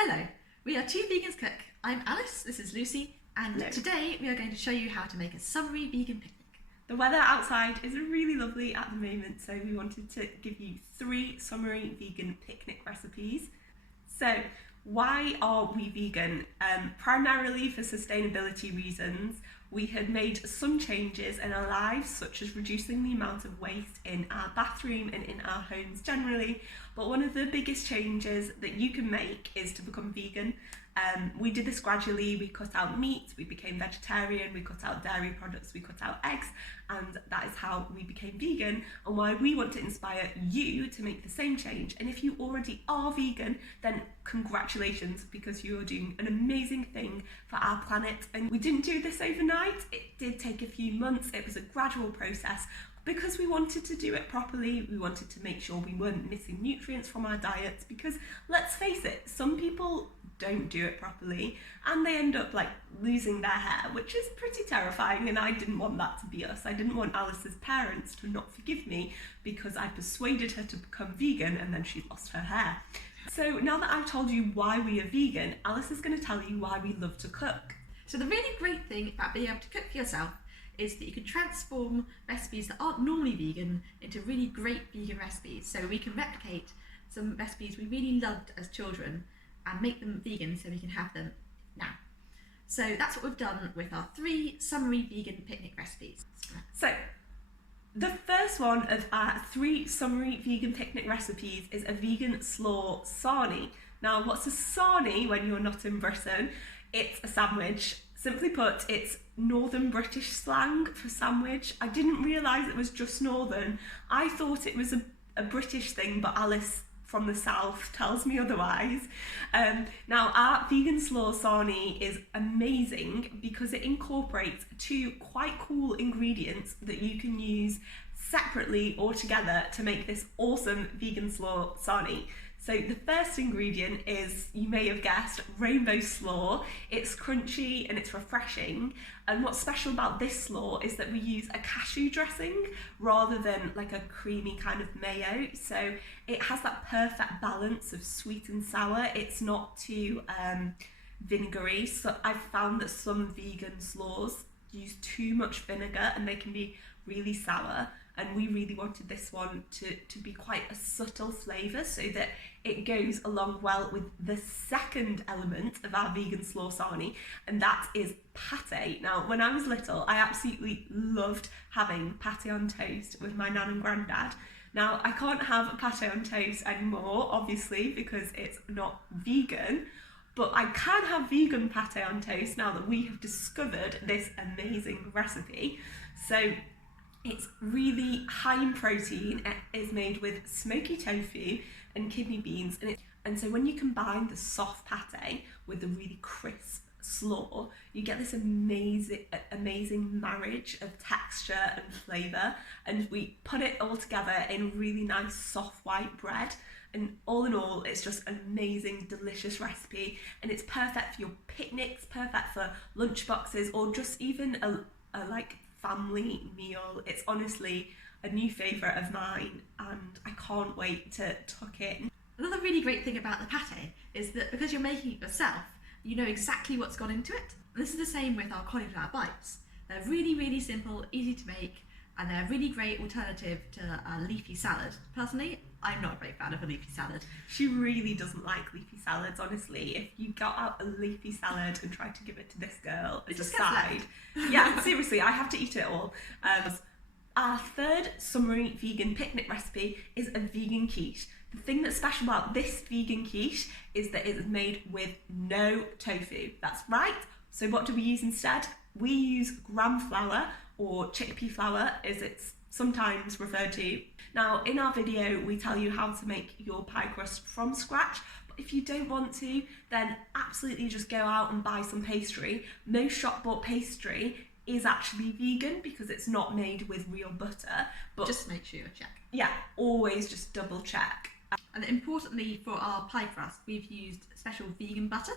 Hello, we are Two Vegans Cook. I'm Alice, this is Lucy, and Hello. Today we are going to show you how to make a summery vegan picnic. The weather outside is really lovely at the moment, so we wanted to give you 3 summery vegan picnic recipes. So, why are we vegan? Primarily for sustainability reasons. We had made some changes in our lives, such as reducing the amount of waste in our bathroom and in our homes generally. But one of the biggest changes that you can make is to become vegan. We did this gradually. We cut out meat, we became vegetarian, we cut out dairy products, we cut out eggs, and that is how we became vegan, and why we want to inspire you to make the same change. And if you already are vegan, then congratulations, because you are doing an amazing thing for our planet. And we didn't do this overnight. It did take a few months. It was a gradual process. Because we wanted to do it properly, we wanted to make sure we weren't missing nutrients from our diets, because let's face it, some people don't do it properly and they end up like losing their hair, which is pretty terrifying, and I didn't want that to be us. I didn't want Alice's parents to not forgive me because I persuaded her to become vegan and then she lost her hair. So now that I've told you why we are vegan, Alice is going to tell you why we love to cook. So the really great thing about being able to cook for yourself is that you can transform recipes that aren't normally vegan into really great vegan recipes. So we can replicate some recipes we really loved as children and make them vegan so we can have them now. So that's what we've done with our 3 summery vegan picnic recipes. So the first one of our 3 summery vegan picnic recipes is a vegan slaw sarny. Now, what's a sarny when you're not in Britain? It's a sandwich. Simply put, it's Northern British slang for sandwich. I didn't realise it was just Northern. I thought it was a British thing, but Alice from the south tells me otherwise. Now, our vegan slaw sarny is amazing because it incorporates 2 quite cool ingredients that you can use separately or together to make this awesome vegan slaw sarny. So the first ingredient is, you may have guessed, rainbow slaw. It's crunchy and it's refreshing. And what's special about this slaw is that we use a cashew dressing rather than like a creamy kind of mayo. So it has that perfect balance of sweet and sour. It's not too vinegary. So I've found that some vegan slaws use too much vinegar and they can be really sour. And we really wanted this one to be quite a subtle flavour so that it goes along well with the second element of our vegan slaw sarny, and that is pate. Now, when I was little, I absolutely loved having pate on toast with my nan and granddad. Now, I can't have pate on toast anymore, obviously, because it's not vegan, but I can have vegan pate on toast now that we have discovered this amazing recipe. So it's really high in protein. It is made with smoky tofu and kidney beans, and so when you combine the soft pate with the really crisp slaw, you get this amazing marriage of texture and flavour. And we put it all together in really nice soft white bread. And all in all, it's just an amazing, delicious recipe, and it's perfect for your picnics, perfect for lunch boxes, or just even a like family meal. It's honestly a new favourite of mine and I can't wait to tuck in. Another really great thing about the pate is that because you're making it yourself, you know exactly what's gone into it. And this is the same with our cauliflower bites. They're really, really simple, easy to make, and they're a really great alternative to a leafy salad. Personally, I'm not a great fan of a leafy salad. She really doesn't like leafy salads, honestly. If you got out a leafy salad and tried to give it to this girl as a side, yeah, seriously, I have to eat it all. Our third summery vegan picnic recipe is a vegan quiche. The thing that's special about this vegan quiche is that it is made with no tofu. That's right. So what do we use instead? We use gram flour, or chickpea flour as it's sometimes referred to. Now, in our video, we tell you how to make your pie crust from scratch, but if you don't want to, then absolutely just go out and buy some pastry. Most shop-bought pastry is actually vegan because it's not made with real butter. But just make sure you check. Yeah, always just double check. And importantly, for our pie crust, we've used special vegan butter.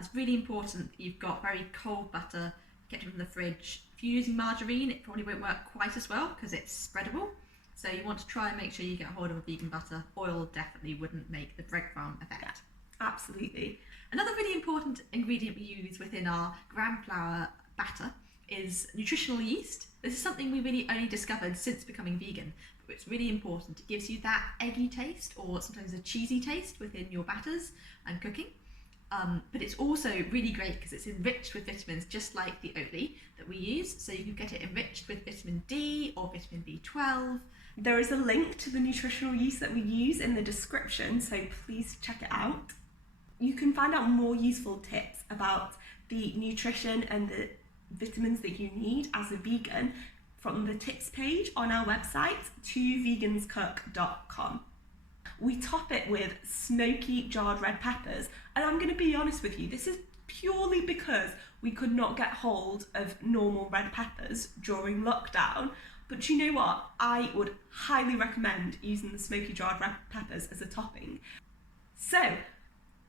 It's really important that you've got very cold butter, kept it from the fridge. If you're using margarine, it probably won't work quite as well because it's spreadable. So you want to try and make sure you get hold of a vegan butter. Oil definitely wouldn't make the breadcrumb effect. Absolutely. Another really important ingredient we use within our gram flour batter is nutritional yeast. This is something we really only discovered since becoming vegan, but it's really important. It gives you that eggy taste or sometimes a cheesy taste within your batters and cooking. But it's also really great because it's enriched with vitamins just like the Oatly that we use. So you can get it enriched with vitamin D or vitamin B12. There is a link to the nutritional yeast that we use in the description, so please check it out. You can find out more useful tips about the nutrition and the vitamins that you need as a vegan from the tips page on our website, twoveganscook.com. We top it with smoky jarred red peppers, and I'm going to be honest with you, this is purely because we could not get hold of normal red peppers during lockdown. But you know what? I would highly recommend using the smoky jarred red peppers as a topping. So,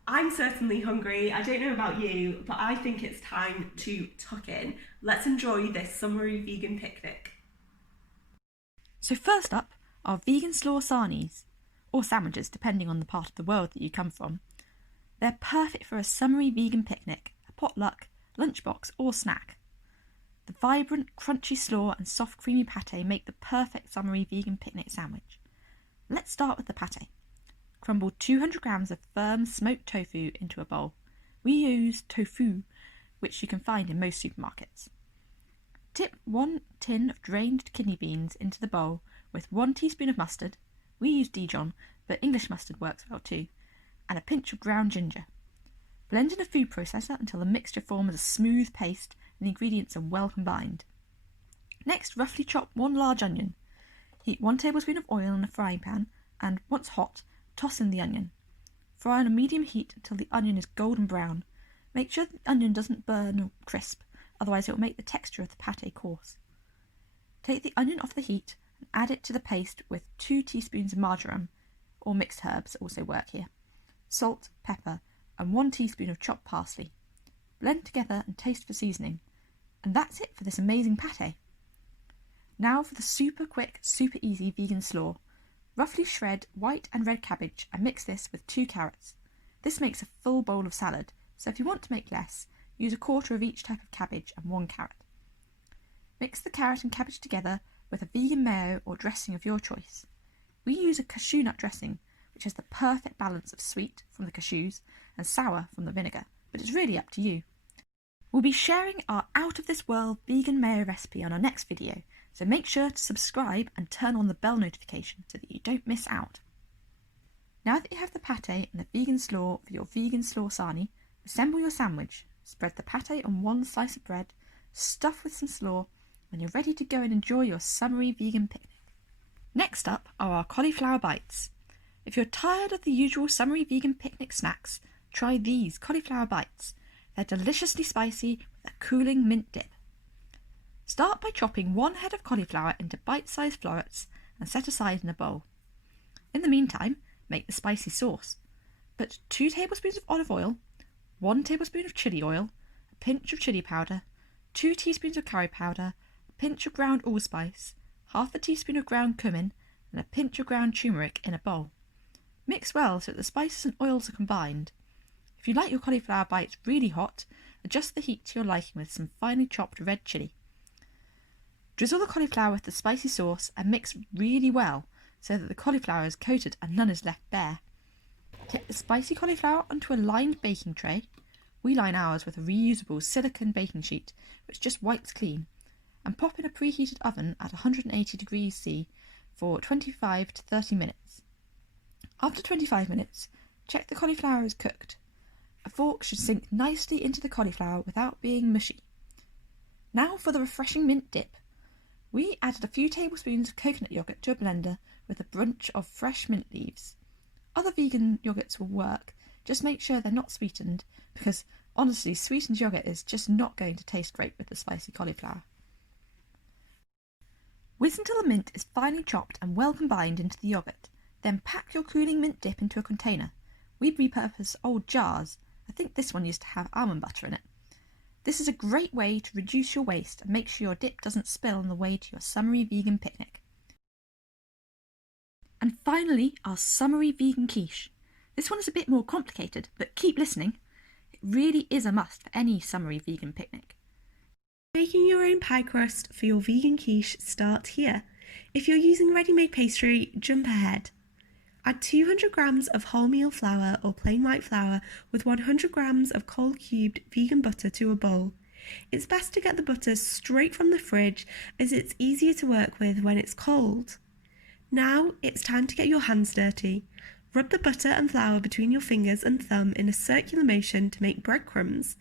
I'm certainly hungry. I don't know about you, but I think it's time to tuck in. Let's enjoy this summery vegan picnic. So first up are vegan slaw sarnies, or sandwiches depending on the part of the world that you come from. They're perfect for a summery vegan picnic, a potluck, lunchbox or snack. The vibrant, crunchy slaw and soft creamy pate make the perfect summery vegan picnic sandwich. Let's start with the pate. Crumble 200 grams of firm smoked tofu into a bowl. We use tofu, which you can find in most supermarkets. Tip 1 tin of drained kidney beans into the bowl with 1 teaspoon of mustard. We use Dijon, but English mustard works well too, and a pinch of ground ginger. Blend in a food processor until the mixture forms a smooth paste and the ingredients are well combined. Next, roughly chop 1 large onion. Heat 1 tablespoon of oil in a frying pan and, once hot, toss in the onion. Fry on a medium heat until the onion is golden brown. Make sure that the onion doesn't burn or crisp, otherwise it will make the texture of the pate coarse. Take the onion off the heat and add it to the paste with 2 teaspoons of marjoram, or mixed herbs also work here, salt, pepper, and 1 teaspoon of chopped parsley. Blend together and taste for seasoning. And that's it for this amazing pate. Now for the super quick, super easy vegan slaw. Roughly shred white and red cabbage and mix this with 2 carrots. This makes a full bowl of salad, so if you want to make less, use a quarter of each type of cabbage and 1 carrot. Mix the carrot and cabbage together with a vegan mayo or dressing of your choice. We use a cashew nut dressing, which has the perfect balance of sweet from the cashews and sour from the vinegar, but it's really up to you. We'll be sharing our out-of-this-world vegan mayo recipe on our next video, so make sure to subscribe and turn on the bell notification so that you don't miss out. Now that you have the pate and the vegan slaw for your vegan slaw sarnie, assemble your sandwich, spread the pate on 1 slice of bread, stuff with some slaw, and you're ready to go and enjoy your summery vegan picnic. Next up are our cauliflower bites. If you're tired of the usual summery vegan picnic snacks, try these cauliflower bites. They're deliciously spicy with a cooling mint dip. Start by chopping 1 head of cauliflower into bite-sized florets and set aside in a bowl. In the meantime, make the spicy sauce. Put 2 tablespoons of olive oil, 1 tablespoon of chili oil, a pinch of chili powder, 2 teaspoons of curry powder, a pinch of ground allspice, half a teaspoon of ground cumin, and a pinch of ground turmeric in a bowl. Mix well so that the spices and oils are combined. If you like your cauliflower bites really hot, adjust the heat to your liking with some finely chopped red chilli. Drizzle the cauliflower with the spicy sauce and mix really well so that the cauliflower is coated and none is left bare. Tip the spicy cauliflower onto a lined baking tray. We line ours with a reusable silicone baking sheet which just wipes clean, and pop in a preheated oven at 180 degrees C for 25 to 30 minutes. After 25 minutes, check the cauliflower is cooked. A fork should sink nicely into the cauliflower without being mushy. Now for the refreshing mint dip. We added a few tablespoons of coconut yogurt to a blender with a bunch of fresh mint leaves. Other vegan yogurts will work, just make sure they're not sweetened, because honestly sweetened yogurt is just not going to taste great with the spicy cauliflower. Whiz until the mint is finely chopped and well combined into the yogurt. Then pack your cooling mint dip into a container. We repurpose old jars. I think this one used to have almond butter in it. This is a great way to reduce your waste and make sure your dip doesn't spill on the way to your summery vegan picnic. And finally, our summery vegan quiche. This one is a bit more complicated, but keep listening. It really is a must for any summery vegan picnic. Making your own pie crust for your vegan quiche starts here. If you're using ready-made pastry, jump ahead. Add 200 grams of wholemeal flour or plain white flour with 100 grams of cold cubed vegan butter to a bowl. It's best to get the butter straight from the fridge as it's easier to work with when it's cold. Now it's time to get your hands dirty. Rub the butter and flour between your fingers and thumb in a circular motion to make breadcrumbs.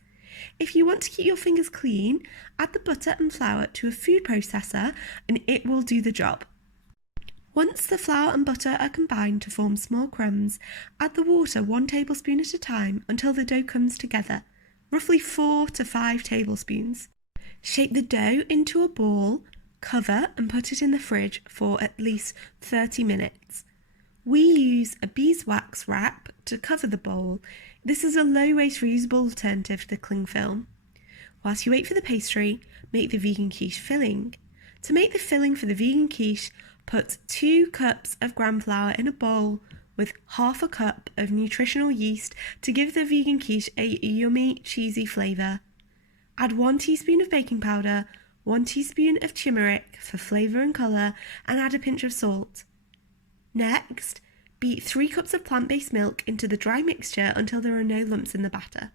If you want to keep your fingers clean, add the butter and flour to a food processor and it will do the job. Once the flour and butter are combined to form small crumbs, add the water 1 tablespoon at a time until the dough comes together, roughly 4 to 5 tablespoons. Shape the dough into a ball, cover and put it in the fridge for at least 30 minutes. We use a beeswax wrap to cover the bowl. This is a low-waste reusable alternative to the cling film. Whilst you wait for the pastry, make the vegan quiche filling. To make the filling for the vegan quiche, put 2 cups of gram flour in a bowl with half a cup of nutritional yeast to give the vegan quiche a yummy, cheesy flavour. Add 1 teaspoon of baking powder, 1 teaspoon of turmeric for flavour and colour, and add a pinch of salt. Next, beat 3 cups of plant-based milk into the dry mixture until there are no lumps in the batter.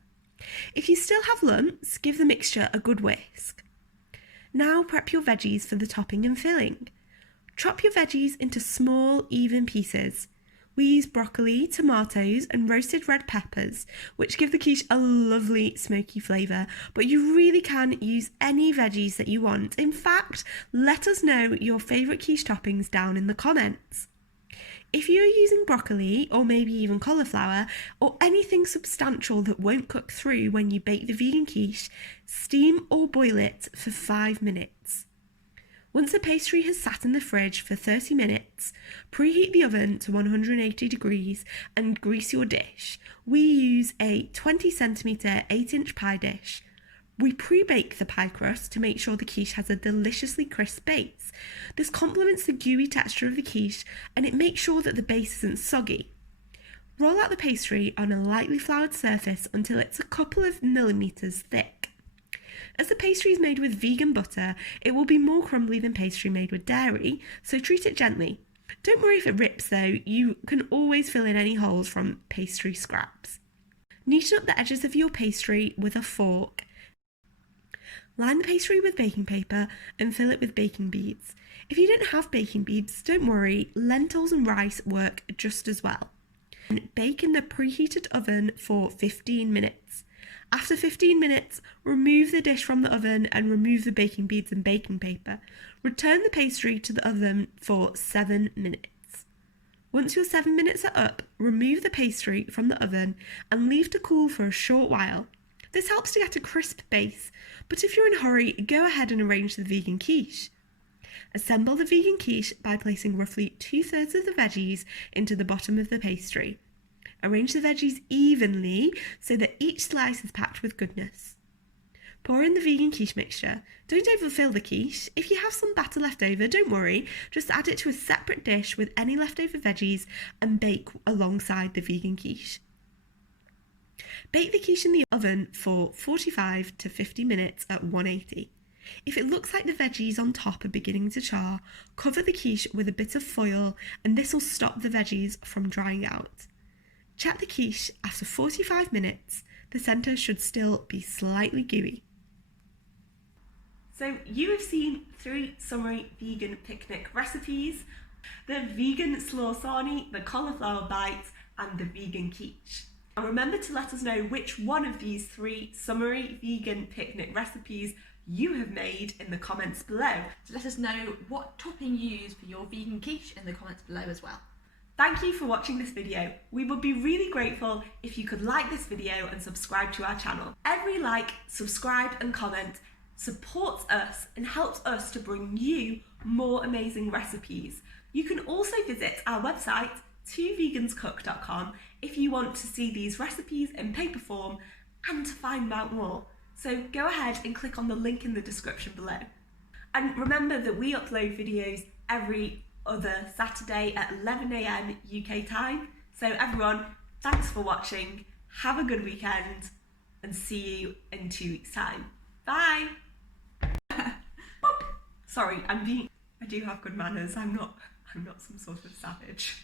If you still have lumps, give the mixture a good whisk. Now prep your veggies for the topping and filling. Chop your veggies into small, even pieces. We use broccoli, tomatoes and roasted red peppers, which give the quiche a lovely smoky flavour, but you really can use any veggies that you want. In fact, let us know your favourite quiche toppings down in the comments. If you're using broccoli or maybe even cauliflower or anything substantial that won't cook through when you bake the vegan quiche, steam or boil it for 5 minutes. Once the pastry has sat in the fridge for 30 minutes, preheat the oven to 180 degrees and grease your dish. We use a 20cm 8-inch pie dish. We pre-bake the pie crust to make sure the quiche has a deliciously crisp base. This complements the gooey texture of the quiche and it makes sure that the base isn't soggy. Roll out the pastry on a lightly floured surface until it's a couple of millimetres thick. As the pastry is made with vegan butter, it will be more crumbly than pastry made with dairy, so treat it gently. Don't worry if it rips though, you can always fill in any holes from pastry scraps. Neaten up the edges of your pastry with a fork. Line the pastry with baking paper and fill it with baking beads. If you don't have baking beads, don't worry, lentils and rice work just as well. And bake in the preheated oven for 15 minutes. After 15 minutes, remove the dish from the oven and remove the baking beads and baking paper. Return the pastry to the oven for 7 minutes. Once your 7 minutes are up, remove the pastry from the oven and leave to cool for a short while. This helps to get a crisp base, but if you're in a hurry, go ahead and arrange the vegan quiche. Assemble the vegan quiche by placing roughly 2/3 of the veggies into the bottom of the pastry. Arrange the veggies evenly so that each slice is packed with goodness. Pour in the vegan quiche mixture. Don't overfill the quiche. If you have some batter left over, don't worry. Just add it to a separate dish with any leftover veggies and bake alongside the vegan quiche. Bake the quiche in the oven for 45 to 50 minutes at 180. If it looks like the veggies on top are beginning to char, cover the quiche with a bit of foil and this will stop the veggies from drying out. Check the quiche after 45 minutes. The centre should still be slightly gooey. So you have seen 3 summery vegan picnic recipes: the vegan slaw sarny, the cauliflower bites and the vegan quiche. And remember to let us know which one of these 3 summery vegan picnic recipes you have made in the comments below. So let us know what topping you use for your vegan quiche in the comments below as well. Thank you for watching this video. We would be really grateful if you could like this video and subscribe to our channel. Every like, subscribe and comment supports us and helps us to bring you more amazing recipes. You can also visit our website, twoveganscook.com, if you want to see these recipes in paper form and to find out more. So go ahead and click on the link in the description below. And remember that we upload videos every other Saturday at 11 AM UK time. So everyone, Thanks for watching. Have a good weekend and see you in 2 weeks' time. Bye. Sorry, I do have good manners. I'm not some sort of savage.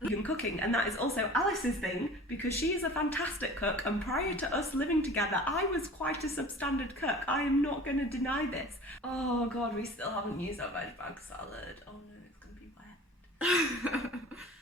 Vegan cooking, and that is also Alice's thing because she is a fantastic cook, and prior to us living together I was quite a substandard cook. I am not going to deny this. Oh god, we still haven't used our veg bag salad. Oh no, it's going to be wet.